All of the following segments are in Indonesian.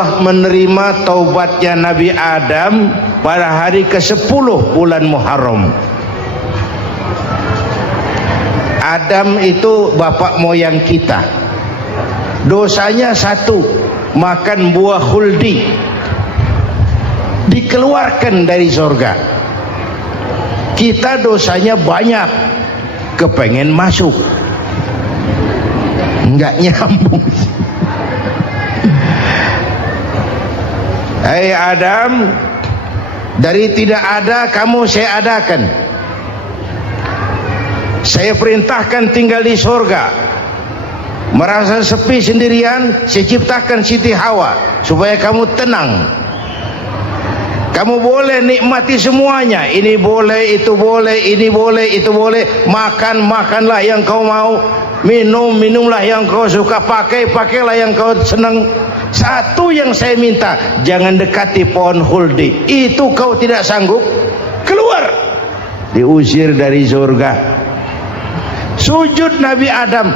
Allah menerima taubatnya Nabi Adam pada hari ke-10 bulan Muharram. Adam itu bapak moyang kita. Dosanya satu, makan buah khuldi, dikeluarkan dari surga. Kita dosanya banyak, kepengen masuk, nggak nyambung. Hai Adam, dari tidak ada kamu saya adakan. Saya perintahkan tinggal di surga. Merasa sepi sendirian, saya ciptakan Siti Hawa supaya kamu tenang. Kamu boleh nikmati semuanya. Ini boleh, itu boleh, ini boleh, itu boleh. Makan, makanlah yang kau mau. Minum, minumlah yang kau suka. Pakai, pakailah yang kau senang. Satu yang saya minta, jangan dekati pohon khuldi. Itu kau tidak sanggup, keluar. Diusir dari surga. Sujud Nabi Adam,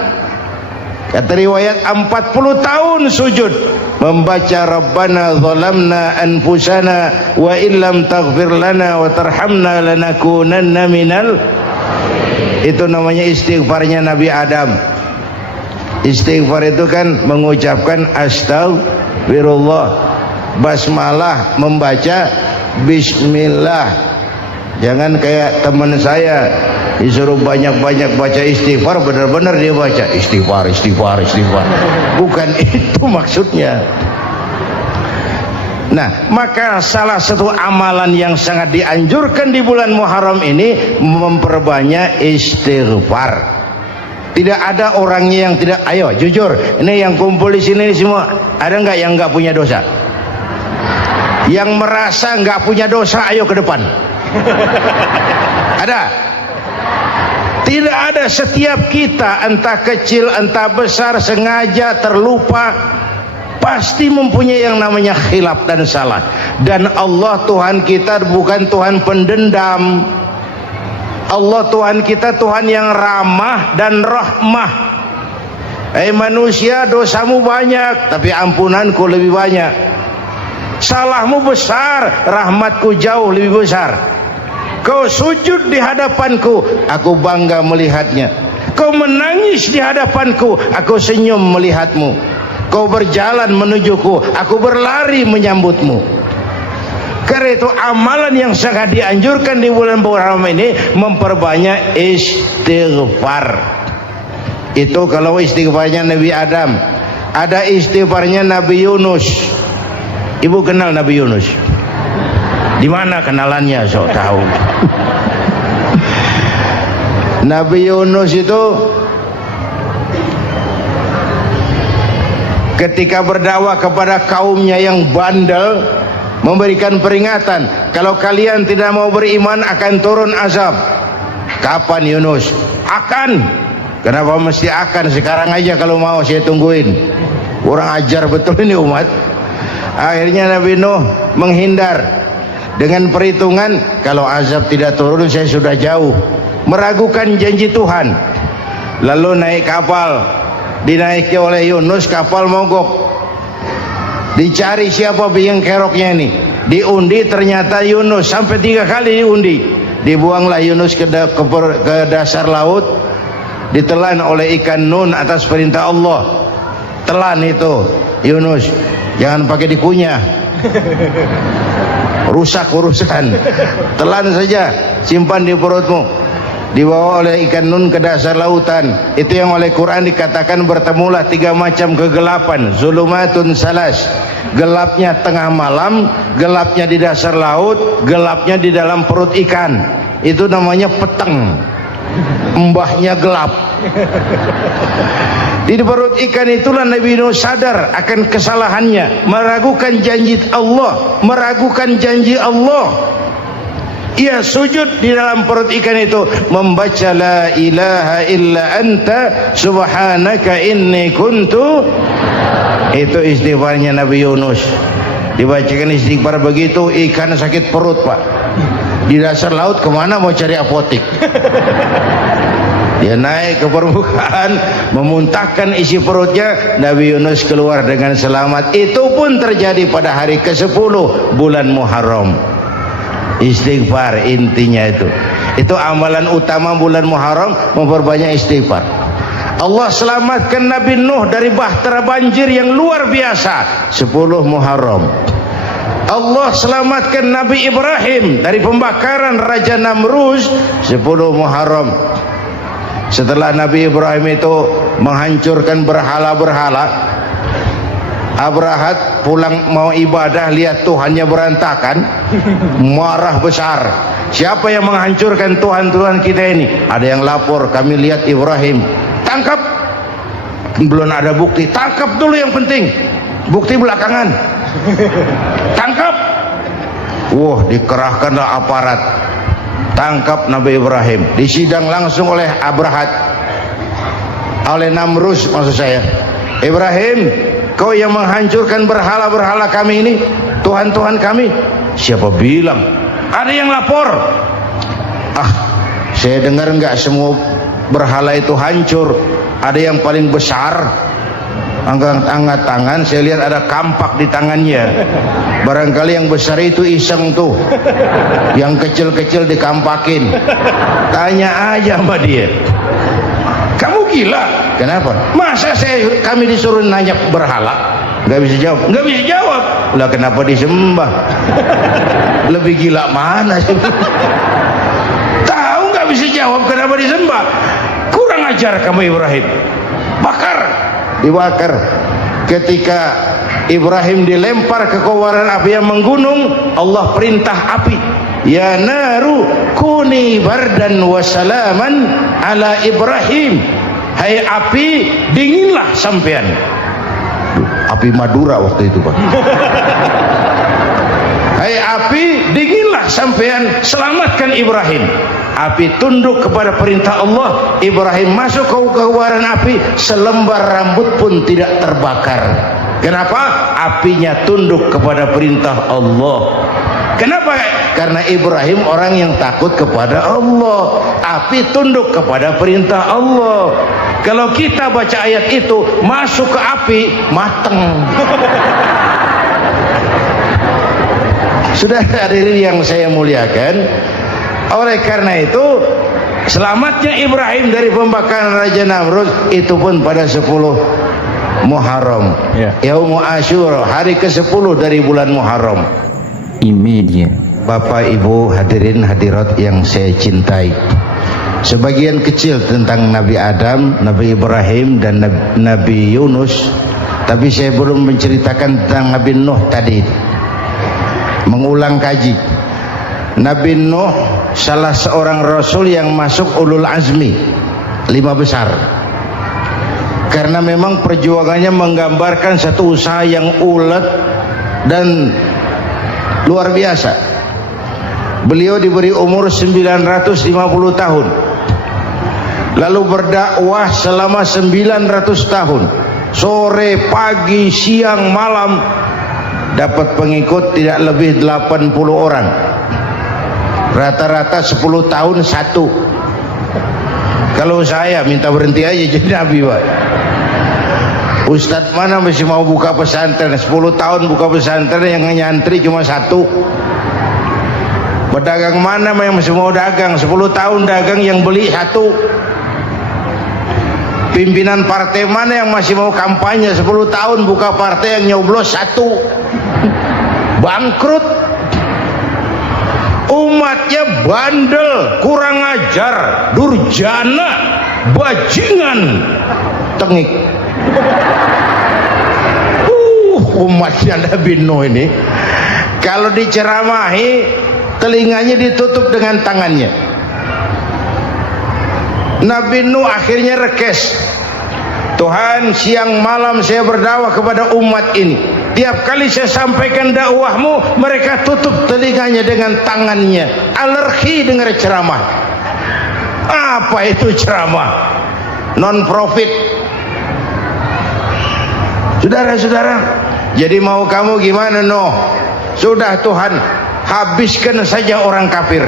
kata riwayat 40 tahun sujud, membaca Rabbana zalamna anfusana wa illam taghfir lana wa tarhamna lanakunanna minal. Itu namanya istighfarnya Nabi Adam. Istighfar itu kan mengucapkan astagfirullah, basmalah, membaca bismillah. Jangan kayak teman saya disuruh banyak-banyak baca istighfar, benar-benar dia baca istighfar, istighfar, istighfar. Bukan itu maksudnya. Nah, maka salah satu amalan yang sangat dianjurkan di bulan Muharram ini memperbanyak istighfar. Tidak ada orangnya yang tidak. Ayo jujur, ini yang kumpul di sini semua, ada nggak yang nggak punya dosa? Yang merasa nggak punya dosa, ayo ke depan. Ada? Tidak ada. Setiap kita, entah kecil entah besar, sengaja terlupa, pasti mempunyai yang namanya khilaf dan salah. Dan Allah Tuhan kita bukan Tuhan pendendam. Allah Tuhan kita Tuhan yang ramah dan rahmah. Manusia, dosamu banyak, tapi ampunanku lebih banyak. Salahmu besar, rahmatku jauh lebih besar. Kau sujud di hadapanku, aku bangga melihatnya. Kau menangis di hadapanku, aku senyum melihatmu. Kau berjalan menujuku, aku berlari menyambutmu. Karena itu amalan yang sangat dianjurkan di bulan Muharram ini memperbanyak istighfar. Itu kalau istighfarnya Nabi Adam. Ada istighfarnya Nabi Yunus. Ibu kenal Nabi Yunus? Di mana kenalannya? Sok tahu. Nabi Yunus itu ketika berdakwah kepada kaumnya yang bandel, memberikan peringatan, kalau kalian tidak mau beriman akan turun azab. Kapan Yunus? Akan. Kenapa mesti akan? Sekarang aja kalau mau, saya tungguin. Kurang ajar betul ini umat. Akhirnya Nabi Nuh menghindar dengan perhitungan, kalau azab tidak turun saya sudah jauh. Meragukan janji Tuhan. Lalu naik kapal, dinaiki oleh Yunus, kapal mogok. Dicari siapa biang keroknya ini. Diundi, ternyata Yunus. Sampai 3 kali diundi. Dibuanglah Yunus ke dasar laut. Ditelan oleh ikan nun atas perintah Allah. Telan itu Yunus, jangan pakai dikunyah, rusak urusan. Telan saja, simpan di perutmu. Dibawa oleh ikan nun ke dasar lautan. Itu yang oleh Quran dikatakan bertemulah 3 macam kegelapan. Zulumatun salas, gelapnya tengah malam, gelapnya di dasar laut, gelapnya di dalam perut ikan. Itu namanya peteng, mbahnya gelap. Di perut ikan itulah Nabi Nuh sadar akan kesalahannya, meragukan janji Allah, meragukan janji Allah. Ia sujud di dalam perut ikan itu, membaca la ilaha illa anta subhanaka inni kuntu. Itu istighfarnya Nabi Yunus. Dibacakan istighfar begitu, ikan sakit perut, Pak. Di dasar laut kemana mau cari apotik? Dia naik ke permukaan, memuntahkan isi perutnya, Nabi Yunus keluar dengan selamat. Itu pun terjadi pada hari ke-10 bulan Muharram. Istighfar intinya itu. Itu amalan utama bulan Muharram, memperbanyak istighfar. Allah selamatkan Nabi Nuh dari bahtera banjir yang luar biasa 10 Muharram. Allah selamatkan Nabi Ibrahim dari pembakaran Raja Namrus 10 Muharram. Setelah Nabi Ibrahim itu menghancurkan berhala-berhala, Abrahat pulang mau ibadah, lihat Tuhannya berantakan, marah besar. Siapa yang menghancurkan Tuhan-Tuhan kita ini? Ada yang lapor, kami lihat Ibrahim. Tangkap. Belum ada bukti, tangkap dulu yang penting, bukti belakangan. Tangkap. Wah, dikerahkanlah aparat, tangkap Nabi Ibrahim, disidang langsung oleh Abrahat, oleh Namrus maksud saya. Ibrahim, kau yang menghancurkan berhala-berhala kami ini, Tuhan-Tuhan kami. Siapa bilang? Ada yang lapor. Saya dengar enggak semua berhala itu hancur. Ada yang paling besar, angkat tangan, saya lihat ada kampak di tangannya. Barangkali yang besar itu iseng tuh, yang kecil-kecil dikampakin. Tanya aja sama dia, kamu gila? Kenapa? Masa kami disuruh nanya berhala? Nggak bisa jawab. Nggak bisa jawab. Lah kenapa disembah? Lebih gila mana sih? Tahu nggak bisa jawab kenapa disembah? Kurang ajar kamu Ibrahim. Bakar. Dibakar. Ketika Ibrahim dilempar ke kobaran api yang menggunung, Allah perintah api, ya naru kuni bardan wa salaman ala Ibrahim. Hai api, dinginlah sampean. Api Madura waktu itu, Pak. Hai api, dinginlah sampean, selamatkan Ibrahim. Api tunduk kepada perintah Allah. Ibrahim masuk ke kobaran api, selembar rambut pun tidak terbakar. Kenapa? Apinya tunduk kepada perintah Allah. Kenapa? Karena Ibrahim orang yang takut kepada Allah. Api tunduk kepada perintah Allah. Kalau kita baca ayat itu, masuk ke api, mateng. Sudah hadirin yang saya muliakan, oleh karena itu selamatnya Ibrahim dari pembakaran Raja Namrud itu pun pada 10 Muharram, Yaumul Asyura, hari ke-10 dari bulan Muharram. Media. Bapak Ibu hadirin hadirat yang saya cintai, sebagian kecil tentang Nabi Adam, Nabi Ibrahim dan Nabi Yunus, tapi saya belum menceritakan tentang Nabi Nuh tadi. Mengulang kaji, Nabi Nuh salah seorang rasul yang masuk ulul azmi 5 besar, karena memang perjuangannya menggambarkan satu usaha yang ulet dan luar biasa. Beliau diberi umur 950 tahun, lalu berdakwah selama 900 tahun, sore, pagi, siang, malam, dapat pengikut tidak lebih 80 orang, rata-rata 10 tahun satu. Kalau saya minta berhenti aja jadi nabi, Pak. Ustadz mana masih mau buka pesantren 10 tahun buka pesantren, yang nyantri cuma satu. Pedagang mana yang masih mau dagang 10 tahun dagang, yang beli satu. Pimpinan partai mana yang masih mau kampanye 10 tahun buka partai, yang nyoblos satu. Bangkrut. Umatnya bandel, kurang ajar, durjana, bajingan, tengik. Umatnya Nabi Nuh ini kalau diceramahi, telinganya ditutup dengan tangannya. Nabi Nuh akhirnya rekes, Tuhan, siang malam saya berdakwah kepada umat ini, tiap kali saya sampaikan dakwahmu, mereka tutup telinganya dengan tangannya, alergi dengar ceramah. Apa itu ceramah? Non profit. Saudara-saudara, jadi mau kamu gimana, Nuh? Sudah Tuhan, habiskan saja orang kafir.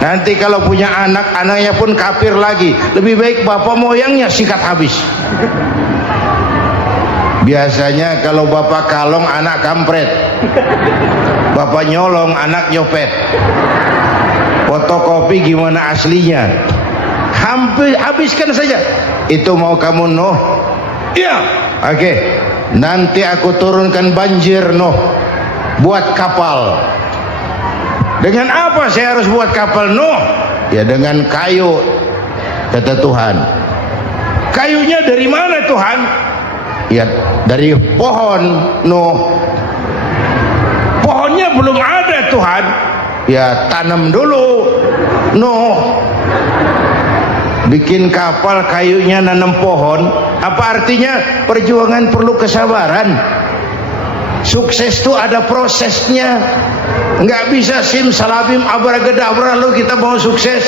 Nanti kalau punya anak, anaknya pun kafir lagi. Lebih baik bapak moyangnya sikat habis. Biasanya kalau bapak kalong, anak kampret. Bapak nyolong, anak nyopet. Fotokopi gimana aslinya? Hampir habiskan saja. Itu mau kamu Nuh? Iya. Oke. Nanti aku turunkan banjir Nuh. Buat kapal. Dengan apa saya harus buat kapal Nuh? Ya dengan kayu, kata Tuhan. Kayunya dari mana Tuhan? Ya dari pohon Nuh. Pohonnya belum ada Tuhan. Ya tanam dulu Nuh. Bikin kapal, kayunya nanam pohon. Apa artinya? Perjuangan perlu kesabaran. Sukses itu ada prosesnya. Nggak bisa simsalabim abracadabra lalu kita mau sukses.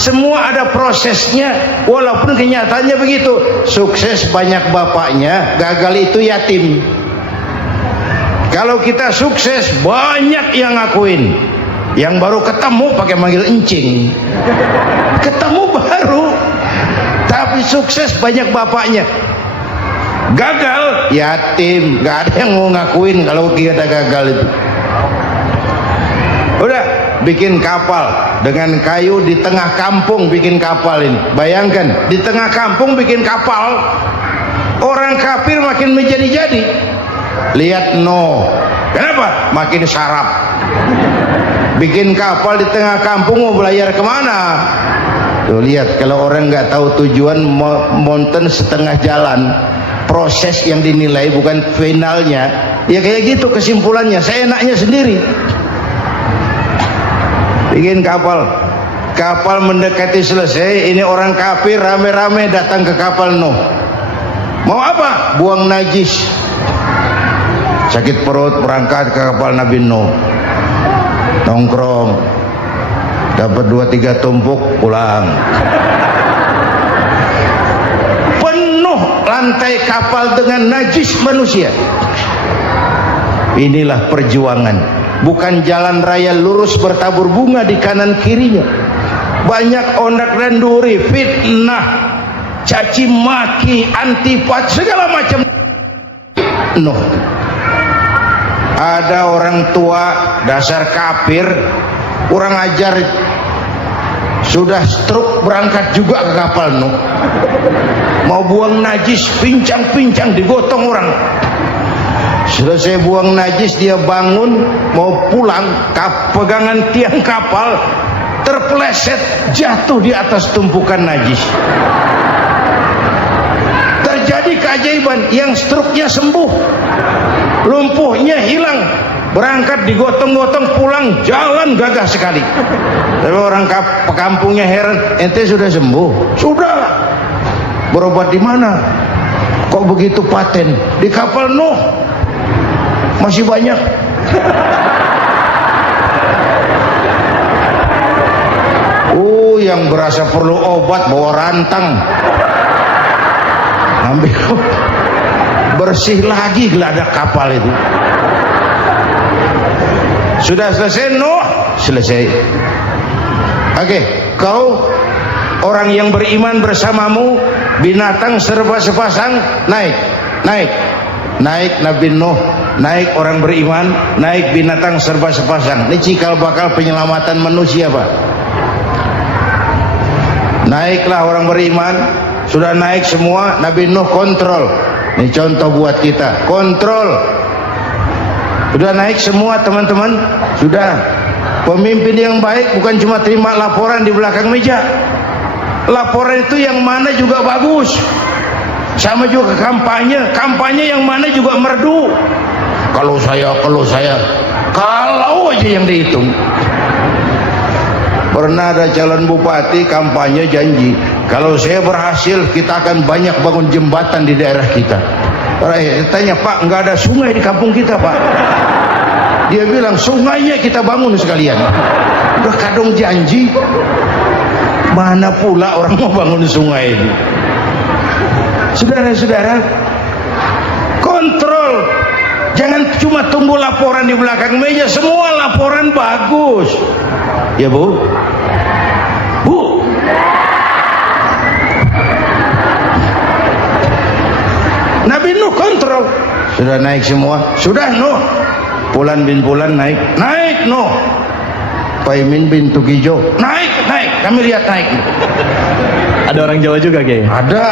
Semua ada prosesnya. Walaupun kenyataannya begitu. Sukses banyak bapaknya, gagal itu yatim. Kalau kita sukses banyak yang ngakuin. Yang baru ketemu pakai manggil encing. Ketemu baru, tapi sukses banyak bapaknya. Gagal yatim, nggak ada yang mau ngakuin kalau kita gagal itu. Udah bikin kapal dengan kayu di tengah kampung, bikin kapal ini. Bayangkan di tengah kampung bikin kapal. Orang kafir makin menjadi-jadi. Lihat Nuh, kenapa? Makin sarap. Bikin kapal di tengah kampung, mau belayar kemana? Tuh lihat, kalau orang nggak tahu tujuan, mountain setengah jalan. Proses yang dinilai bukan finalnya. Ya kayak gitu kesimpulannya. Saya enaknya sendiri. Bikin kapal. Kapal mendekati selesai. Ini orang kafir rame-rame datang ke kapal Nuh. Mau apa? Buang najis. Sakit perut, berangkat ke kapal Nabi Nuh. Nongkrong, dapat 2-3 tumpuk, pulang. Penuh lantai kapal dengan najis manusia. Inilah perjuangan. Bukan jalan raya lurus bertabur bunga di kanan kirinya. Banyak ondak dan duri, fitnah, caci maki, antipat, segala macam. Nuh. Ada orang tua dasar kafir, kurang ajar, sudah stroke berangkat juga ke kapal Nuh. Mau buang najis, pincang-pincang digotong orang. Selesai buang najis dia bangun mau pulang, pegangan tiang kapal terpeleset jatuh di atas tumpukan najis. Terjadi keajaiban, yang stroke-nya sembuh. Lumpuhnya hilang, berangkat digotong-gotong pulang, jalan gagah sekali. Tapi orang kampungnya heran, ente sudah sembuh? Sudah. Berobat di mana? Kok begitu paten? Di kapal Nuh. Masih banyak. Yang berasa perlu obat bawa rantang. Ambil. Bersih lagi geladak kapal itu. Sudah selesai Nuh? Selesai. Oke, kau orang yang beriman bersamamu, binatang serba sepasang, naik Nabi Nuh, naik orang beriman, naik binatang serba sepasang. Ini cikal bakal penyelamatan manusia, Pak. Naiklah orang beriman, sudah naik semua, Nabi Nuh kontrol. Ini contoh buat kita, kontrol. Sudah naik semua teman-teman, sudah. Pemimpin yang baik bukan cuma terima laporan di belakang meja. Laporan itu yang mana juga bagus. Sama juga kampanye, kampanye yang mana juga merdu. Kalau aja yang dihitung. Pernah ada calon bupati kampanye janji, kalau saya berhasil kita akan banyak bangun jembatan di daerah kita. Saya tanya, Pak, nggak ada sungai di kampung kita, Pak. Dia bilang, sungainya kita bangun sekalian. Udah kadung janji, mana pula orang mau bangun sungai itu. Saudara-saudara, kontrol. Jangan cuma tunggu laporan di belakang meja. Semua laporan bagus. Ya Bu? Bu? Nabi Nuh kontrol. Sudah naik semua? Sudah Nuh. Pulan bin Pulan naik. Naik Nuh. Paimin bin Tugijo naik. Kami lihat naik. Ada orang Jawa juga Kiai? Ada.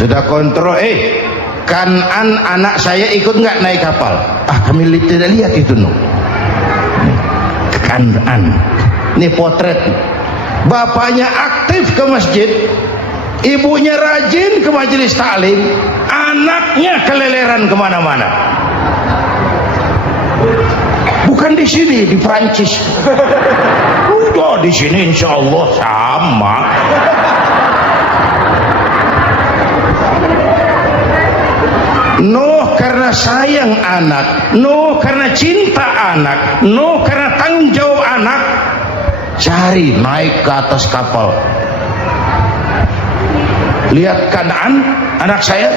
Sudah kontrol. Kanan anak saya ikut nggak naik kapal? Kami tidak lihat itu Nuh. Kanan. Ini potret. Bapaknya aktif ke masjid, ibunya rajin ke majelis taklim, anaknya keleleran kemana-mana. Bukan di sini, di Prancis. Udah di sini insya Allah sama. Nuh karena sayang anak, Nuh karena cinta anak, Nuh karena tanggung jawab anak, cari naik ke atas kapal. Lihat Kanaan anak saya,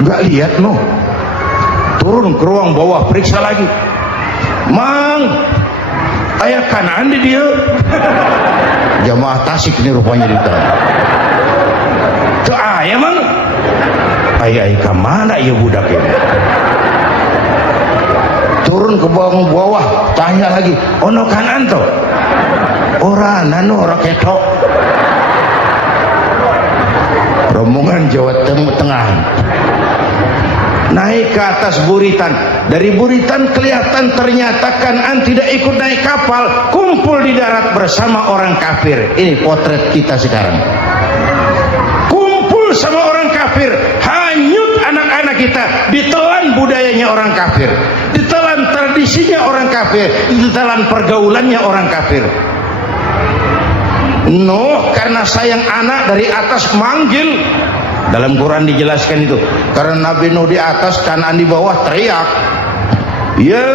nggak lihat Nuh. Turun ke ruang bawah, periksa lagi. Mang, ayah Kanaan di dia. Jamaah Tasik ini rupanya di dalam. Tuh ayah Mang. Ayah kemana ya budak ini? Turun ke bawah, tanya lagi. Ono Kanaan toh? Orang nano orang ketok. Rombongan Jawa Tengah naik ke atas buritan. Dari buritan kelihatan ternyata Kanaan tidak ikut naik kapal, kumpul di darat bersama orang kafir. Ini potret kita sekarang. Kumpul sama orang kafir, hanyut anak-anak kita, ditelan budayanya orang kafir, ditelan tradisinya orang kafir, ditelan pergaulannya orang kafir. Nuh karena sayang anak dari atas manggil. Dalam Quran dijelaskan itu. Karena Nabi Nuh di atas, Kanaan di bawah, teriak, ya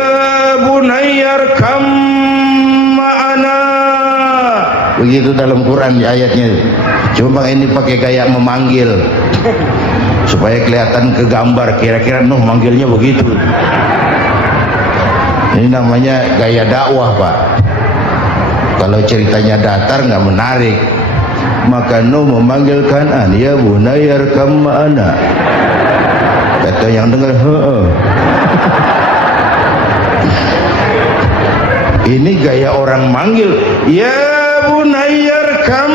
bunayyar kam ma'ana. Begitu dalam Quran di ayatnya. Cuma ini pakai gaya memanggil supaya kelihatan kegambar, kira-kira Nuh manggilnya begitu. Ini namanya gaya dakwah Pak. Kalau ceritanya datar nggak menarik. Maka Nuh memanggil Kanaan, ya bunayyar kam ma'ana. Kata yang dengar, ini gaya orang manggil, ya bunayyar kam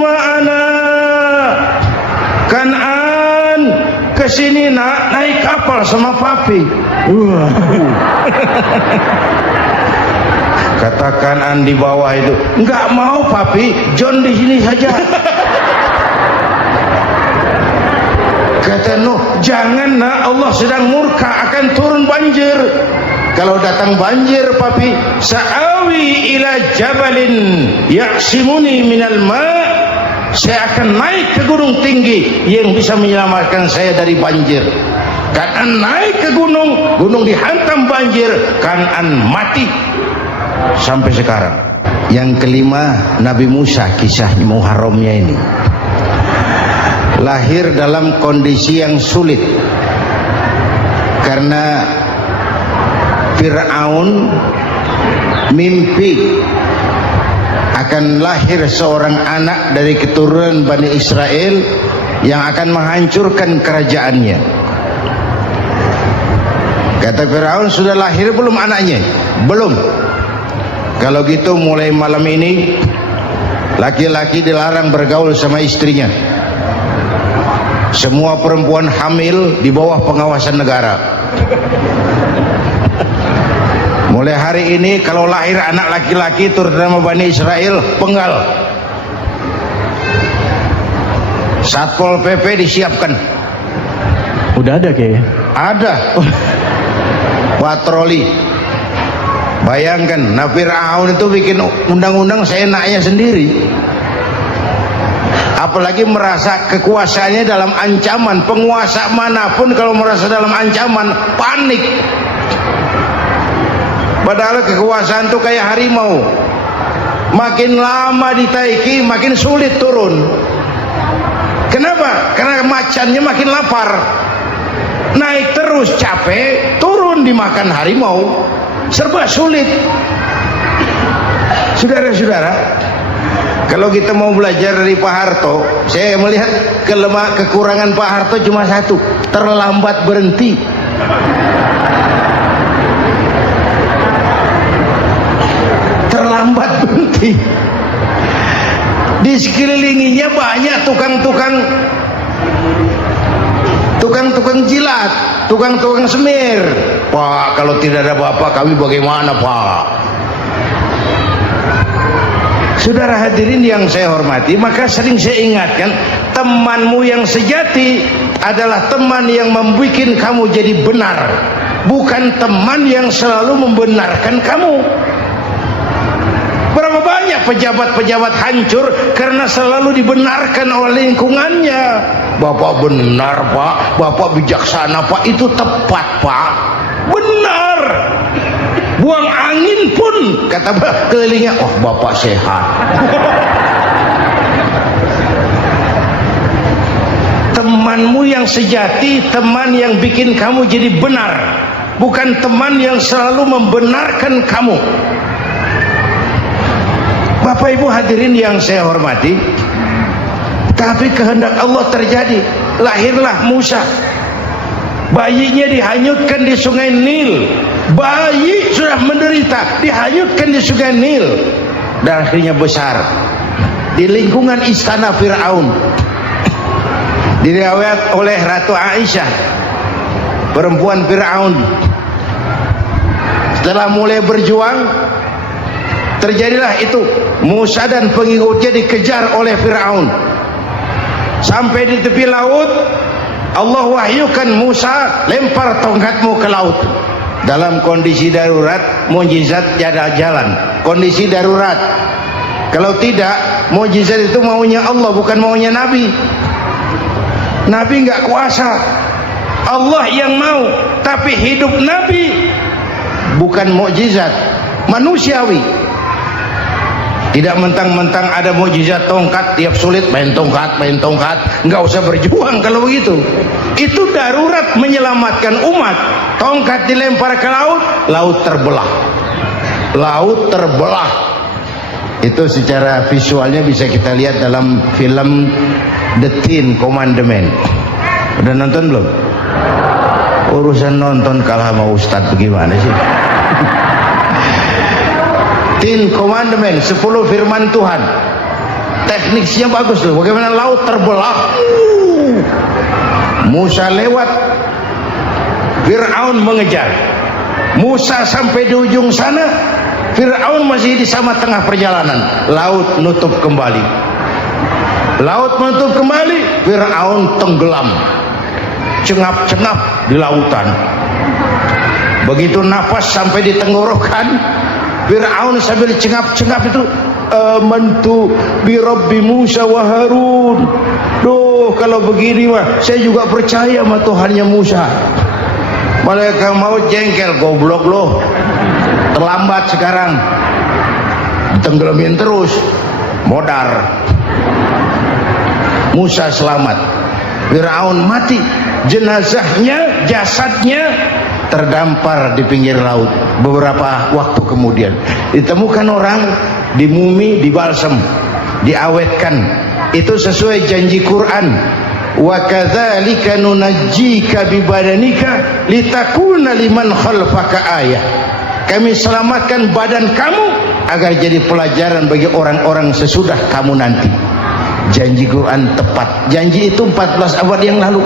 ma'ana. Kanaan kesini nak, naik kapal sama papi. Kata Kanaan di bawah itu, enggak mau papi, John di sini saja. Kata Nuh, jangan nak, Allah sedang murka, akan turun banjir. Kalau datang banjir papi, sa'awi ila jabalin ya'simuni minal ma'. Saya akan naik ke gunung tinggi yang bisa menyelamatkan saya dari banjir. Kanaan naik ke gunung, gunung dihantam banjir, Kanaan mati. Sampai sekarang. Yang kelima, Nabi Musa, kisah Muharramnya ini. Lahir dalam kondisi yang sulit karena Fir'aun mimpi akan lahir seorang anak dari keturunan Bani Israel yang akan menghancurkan kerajaannya. Kata Fir'aun, sudah lahir belum anaknya? Belum. Kalau gitu mulai malam ini laki-laki dilarang bergaul sama istrinya. Semua perempuan hamil di bawah pengawasan negara. Mulai hari ini kalau lahir anak laki-laki terutama Bani Israel, penggal. Satpol PP disiapkan. Udah ada kayaknya. Ada. Patroli. Bayangkan, Fir'aun itu bikin undang-undang seenaknya sendiri. Apalagi merasa kekuasaannya dalam ancaman. Penguasa manapun kalau merasa dalam ancaman, panik. Padahal kekuasaan itu kayak harimau. Makin lama ditaiki, makin sulit turun. Kenapa? Karena macannya makin lapar. naik terus capek, turun dimakan harimau, serba sulit. Saudara-saudara, kalau kita mau belajar dari Pak Harto, saya melihat kekurangan Pak Harto cuma satu, terlambat berhenti. Terlambat berhenti. Di sekelilinginya banyak tukang-tukang jilat, tukang-tukang semir. Pak, kalau tidak ada bapak kami bagaimana, Pak? Saudara hadirin yang saya hormati, maka sering saya ingatkan, temanmu yang sejati adalah teman yang membuat kamu jadi benar, bukan teman yang selalu membenarkan kamu. Berapa banyak pejabat-pejabat hancur karena selalu dibenarkan oleh lingkungannya. Bapak benar, Pak. Bapak bijaksana, Pak. Itu tepat, Pak. Benar. Buang angin pun kata kelilingnya, oh Bapak sehat. Temanmu yang sejati, teman yang bikin kamu jadi benar, bukan teman yang selalu membenarkan kamu. Bapak Ibu hadirin yang saya hormati, tapi kehendak Allah terjadi. Lahirlah Musa, bayinya dihanyutkan di sungai Nil. Bayi sudah menderita, dihanyutkan di sungai Nil, dan akhirnya besar di lingkungan istana Fir'aun. Diriwayat oleh Ratu Aisyah, perempuan Fir'aun, setelah mulai berjuang, terjadilah itu. Musa dan pengikutnya dikejar oleh Fir'aun. Sampai di tepi laut, Allah wahyukan Musa, lempar tongkatmu ke laut. Dalam kondisi darurat, mukjizat tiada jalan. Kondisi darurat. Kalau tidak, mukjizat itu maunya Allah, bukan maunya Nabi. Nabi nggak kuasa, Allah yang mau. Tapi hidup Nabi bukan mukjizat, manusiawi. Tidak mentang-mentang ada mukjizat tongkat, tiap sulit main tongkat, nggak usah berjuang kalau begitu. Itu darurat menyelamatkan umat. Tongkat dilempar ke laut, laut terbelah. Laut terbelah. Itu secara visualnya bisa kita lihat dalam film The Ten Commandments. Udah nonton belum? Urusan nonton kalah sama Ustadz bagaimana sih? Ten Commandments, 10 firman Tuhan. Tekniknya bagus loh. Bagaimana laut terbelah. Musa lewat, Fir'aun mengejar. Musa sampai di ujung sana, Fir'aun masih di sama tengah perjalanan. Laut nutup kembali. Laut menutup kembali, Fir'aun tenggelam, cengap-cengap di lautan. Begitu nafas sampai di tenggorokan, Fir'aun sambil cengap-cengap itu, amantu bi Rabbi Musa wa Harun. Duh, kalau begini mah saya juga percaya sama Tuhannya Musa. Malaikat maut jengkel, goblok loh, terlambat sekarang, tenggelamin terus, modar. Musa selamat, Fir'aun mati, jenazahnya, jasadnya terdampar di pinggir laut. Beberapa waktu kemudian ditemukan orang, dimumi, dibalsem, diawetkan. Itu sesuai janji Quran, wa kadzalika nunajjika bibadanika litakuna liman khalfaka ayah. Kami selamatkan badan kamu agar jadi pelajaran bagi orang-orang sesudah kamu nanti. Janji Quran tepat. Janji itu 14 abad yang lalu.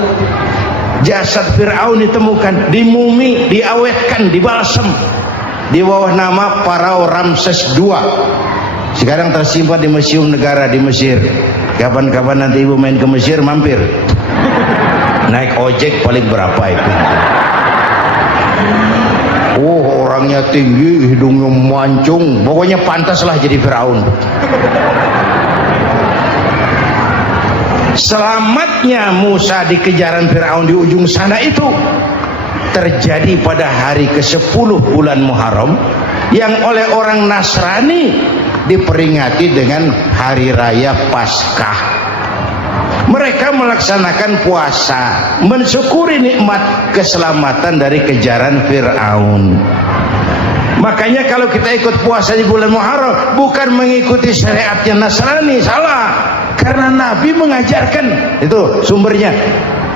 Jasad Fir'aun ditemukan, dimumi, diawetkan, dibalsem di bawah nama Farao Ramses II. Sekarang tersimpan di Museum Negara di Mesir. Kapan-kapan nanti ibu main ke Mesir, mampir. Naik ojek paling berapa itu? Oh, orangnya tinggi, hidungnya mancung, pokoknya pantaslah jadi Firaun. Selamatnya Musa di kejaran Firaun di ujung sana itu terjadi pada hari ke-10 bulan Muharram, yang oleh orang Nasrani diperingati dengan hari raya Paskah. Mereka melaksanakan puasa, mensyukuri nikmat keselamatan dari kejaran Fir'aun. Makanya kalau kita ikut puasa di bulan Muharram, bukan mengikuti syariatnya Nasrani, salah. Karena Nabi mengajarkan, itu sumbernya.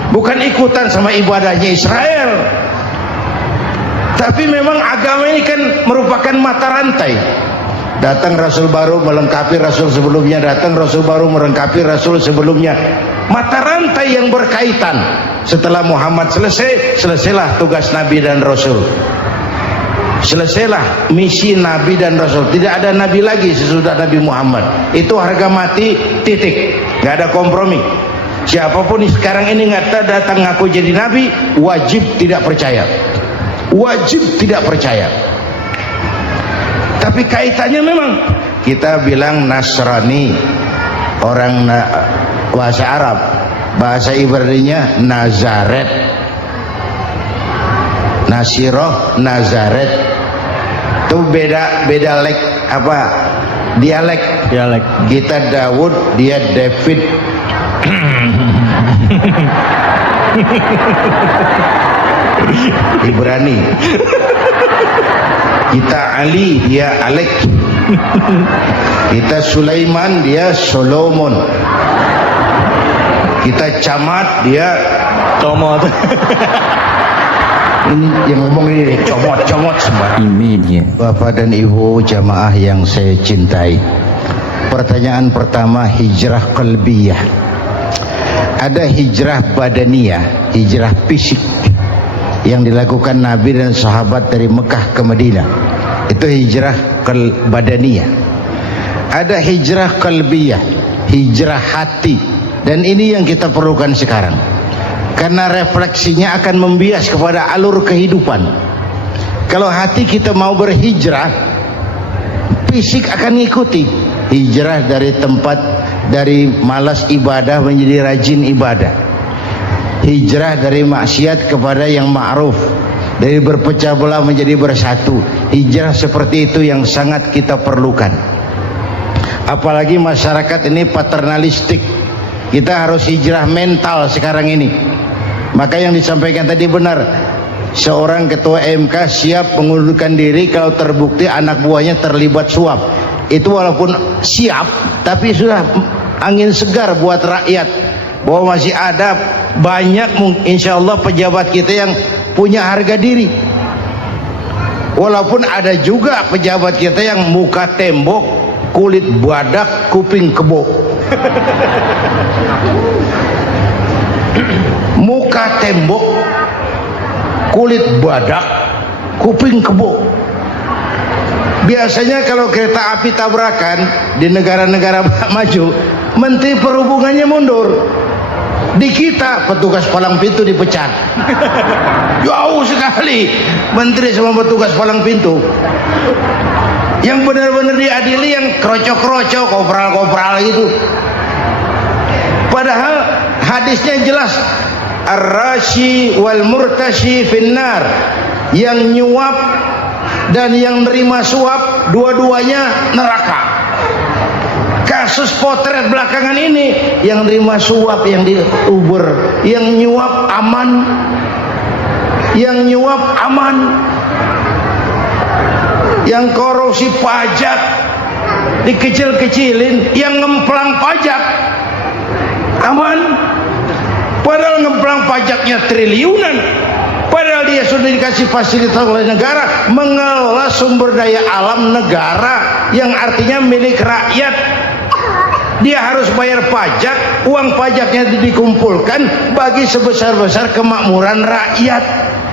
Bukan ikutan sama ibadahnya Israel. Tapi memang agama ini kan merupakan mata rantai. Datang Rasul baru melengkapi Rasul sebelumnya, datang Rasul baru melengkapi Rasul sebelumnya. Mata rantai yang berkaitan. Setelah Muhammad selesai, selesailah tugas Nabi dan Rasul. Selesailah misi Nabi dan Rasul. Tidak ada Nabi lagi sesudah Nabi Muhammad. Itu harga mati, titik. Gak ada kompromi. Siapapun sekarang ini nggak datang ngaku jadi Nabi, wajib tidak percaya. Wajib tidak percaya. Tapi kaitannya memang kita bilang Nasrani, orang bahasa Arab, bahasa Ibraninya Nazaret, Nasiroh, Nazaret. Itu beda apa dialek. Kita Daud, dia David. Ibrani. Kita Ali, dia Alek. Kita Sulaiman, dia Solomon. Kita Camat, dia Comot. ini yang ngomong ini comot semua. Media. Bapak dan Ibu jamaah yang saya cintai, pertanyaan pertama, hijrah qalbiyah. Ada hijrah badaniyah, hijrah fisik yang dilakukan Nabi dan sahabat dari Mekah ke Madinah. Itu hijrah badaniyah. Ada hijrah qalbiyah, hijrah hati. Dan ini yang kita perlukan sekarang. Karena refleksinya akan membias kepada alur kehidupan. Kalau hati kita mau berhijrah, fisik akan ngikuti. Hijrah dari tempat, dari malas ibadah menjadi rajin ibadah. Hijrah dari maksiat kepada yang ma'ruf, dari berpecah belah menjadi bersatu. Hijrah seperti itu yang sangat kita perlukan. Apalagi masyarakat ini paternalistik. Kita harus hijrah mental sekarang ini. Maka yang disampaikan tadi benar. Seorang ketua MK siap mengundurkan diri kalau terbukti anak buahnya terlibat suap. Itu walaupun siap, tapi sudah angin segar buat rakyat. Bahwa masih ada banyak insya Allah pejabat kita yang punya harga diri. Walaupun ada juga pejabat kita yang muka tembok, kulit badak, kuping kebo. Muka tembok, kulit badak, kuping kebo. Biasanya kalau kereta api tabrakan di negara-negara maju, Menteri Perhubungannya mundur. Di kita petugas palang pintu dipecat. Jauh sekali menteri sama petugas palang pintu. Yang benar-benar diadili yang krocok-krocok, kopral-kopral itu. Padahal hadisnya jelas, ar-rashi wal murtashi finnar. Yang nyuap dan yang nerima suap, dua-duanya neraka. Kasus potret belakangan ini, yang nerima suap, yang diuber, yang nyuap aman, yang nyuap aman, yang korupsi pajak dikecil-kecilin, yang ngemplang pajak aman. Padahal ngemplang pajaknya triliunan. Padahal dia sudah dikasih fasilitas oleh negara mengelola sumber daya alam negara yang artinya milik rakyat. Dia harus bayar pajak, uang pajaknya dikumpulkan bagi sebesar-besar kemakmuran rakyat.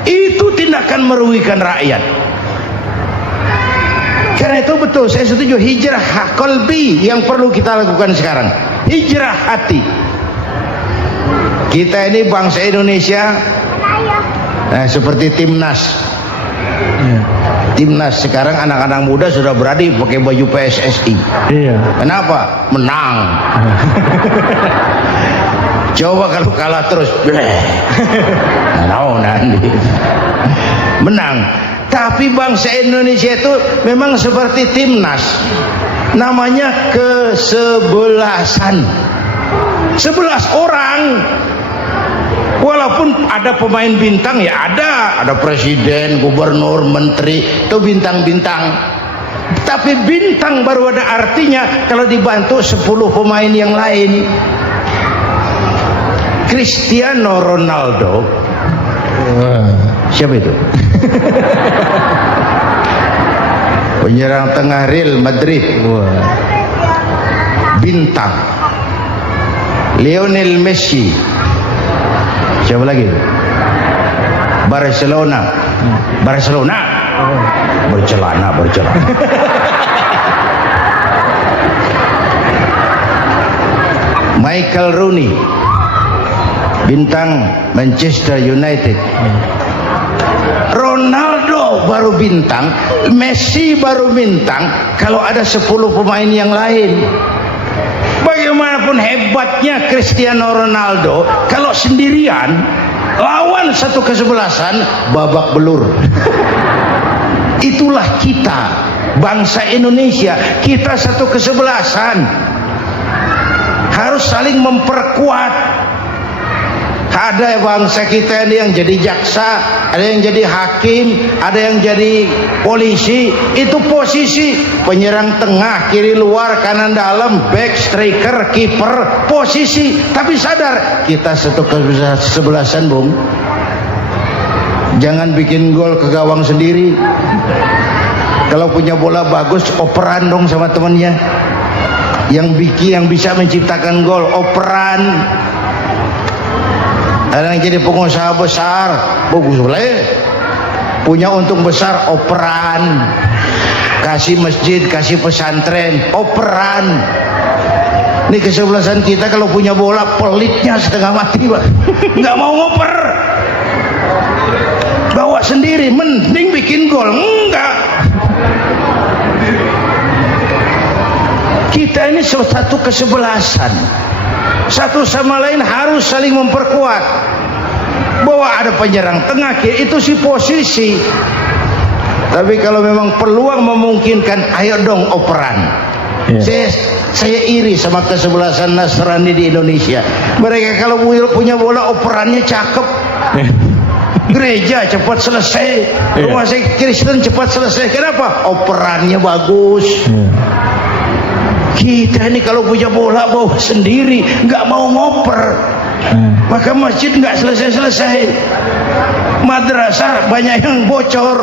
Itu tindakan merugikan rakyat. Karena itu betul, saya setuju, hijrah qalbi yang perlu kita lakukan sekarang. Hijrah hati. Kita ini bangsa Indonesia, nah, seperti timnas. Timnas sekarang anak-anak muda sudah berani pakai baju PSSI. Iya. Kenapa? Menang. Coba kalau kalah terus, nanti menang. Tapi bangsa Indonesia itu memang seperti timnas. Namanya kesebelasan. 11 orang. Walaupun ada pemain bintang, ya ada presiden, gubernur, menteri, itu bintang-bintang. Tapi bintang baru ada artinya kalau dibantu 10 pemain yang lain. Cristiano Ronaldo, siapa itu? Penyerang tengah Real Madrid, bintang. Lionel Messi, siapa lagi? Barcelona, bercelana. Michael Rooney, bintang Manchester United. Ronaldo baru bintang, Messi baru bintang kalau ada 10 pemain yang lain. Bagaimanapun hebatnya Cristiano Ronaldo, kalau sendirian lawan satu kesebelasan, babak belur. Itulah kita, bangsa Indonesia. Kita satu kesebelasan, harus saling memperkuat. Ada bangsa kita ini yang jadi jaksa, ada yang jadi hakim, ada yang jadi polisi. Itu posisi penyerang tengah, kiri luar, kanan dalam, back, striker, kiper, posisi. Tapi sadar kita satu kesebelasan, Bung. Jangan bikin gol ke gawang sendiri. Kalau punya bola bagus, operan dong sama temannya. Yang bisa menciptakan gol, operan. Ada yang jadi pengusaha besar, bagus boleh. Punya untung besar, operan. Kasih masjid, kasih pesantren, operan. Ini kesebelasan kita kalau punya bola pelitnya setengah mati, Pak. Nggak mau ngoper. Bawa sendiri, mending bikin gol. Enggak. Kita ini satu kesebelasan. Satu sama lain harus saling memperkuat. Bahwa ada penyerang tengah, kiri, itu si posisi. Tapi kalau memang peluang memungkinkan, ayo dong operan. Saya iri sama kesebelasan Nasrani di Indonesia. Mereka kalau punya bola, operannya cakep. Gereja cepat selesai, rumah sakit Kristen cepat selesai. Kenapa? Operannya bagus. Kita ini kalau punya bola bawa sendiri, nggak mau ngoper, maka masjid nggak selesai-selesai, madrasah banyak yang bocor,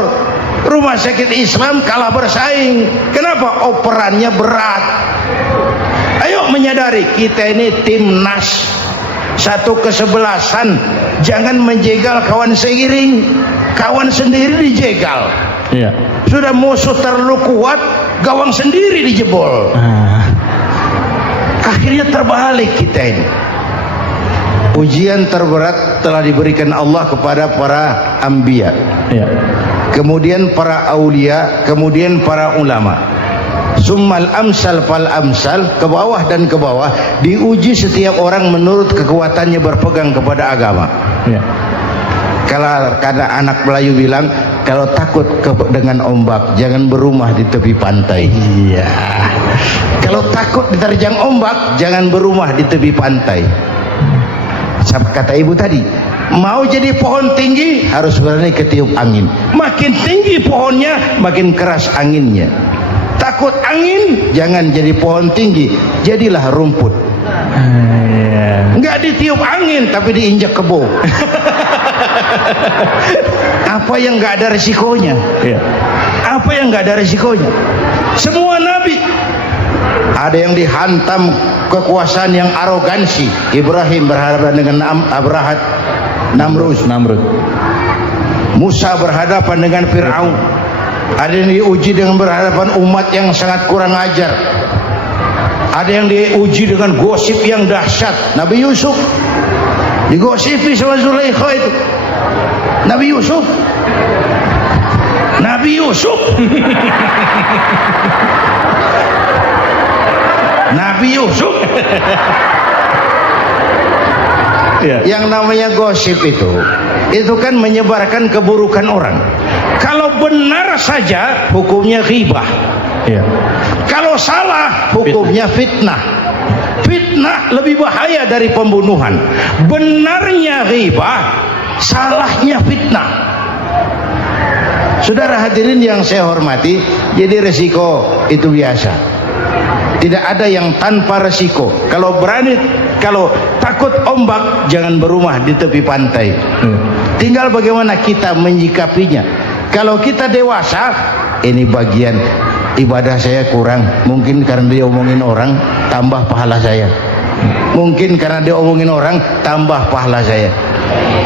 rumah sakit Islam kalah bersaing. Kenapa? Operannya berat. Ayo menyadari kita ini timnas, satu kesebelasan. Jangan menjegal kawan seiring, kawan sendiri dijegal. Sudah musuh terlalu kuat, gawang sendiri dijebol. Akhirnya terbalik kita ini. Ujian terberat telah diberikan Allah kepada para anbiya, kemudian para aulia, kemudian para ulama. Summal amsal fal amsal, ke bawah dan ke bawah, diuji setiap orang menurut kekuatannya berpegang kepada agama. Kalau karena anak Melayu bilang, kalau takut dengan ombak, jangan berumah di tepi pantai. Kalau takut diterjang ombak, jangan berumah di tepi pantai. Kata ibu tadi, mau jadi pohon tinggi harus berani ketiup angin. Makin tinggi pohonnya, makin keras anginnya. Takut angin, jangan jadi pohon tinggi, jadilah rumput. Nggak ditiup angin, tapi diinjak kebo. Apa yang nggak ada resikonya? Apa yang nggak ada resikonya? Semua nabi ada yang dihantam kekuasaan yang arogansi. Ibrahim berhadapan dengan Namrud. Musa berhadapan dengan Fir'aun. Ada yang diuji dengan berhadapan umat yang sangat kurang ajar. Ada yang diuji dengan gosip yang dahsyat. Nabi Yusuf digosipi sama Zulaikha itu. Nabi Yusuf Nabi Yusuf. Yang namanya gosip itu kan menyebarkan keburukan orang. Kalau benar saja hukumnya ghibah. Kalau salah hukumnya fitnah. fitnah lebih bahaya dari pembunuhan. Benarnya ghibah, salahnya fitnah. Saudara hadirin yang saya hormati, jadi resiko itu biasa. Tidak ada yang tanpa resiko. Kalau takut ombak, jangan berumah di tepi pantai. Tinggal bagaimana kita menyikapinya. Kalau kita dewasa, ini bagian ibadah saya kurang. Mungkin karena dia omongin orang, tambah pahala saya. Mungkin karena dia omongin orang, tambah pahala saya.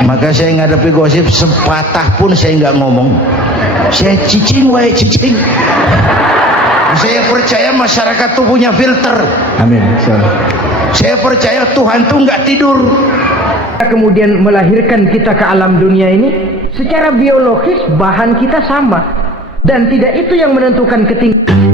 Maka saya ngadepi gosip sepatah pun saya nggak ngomong. Saya cicing, wae cicing. Saya percaya masyarakat tuh punya filter. Amin. Saya percaya Tuhan tuh nggak tidur. Kemudian melahirkan kita ke alam dunia ini, secara biologis bahan kita sama, dan tidak itu yang menentukan ketinggian.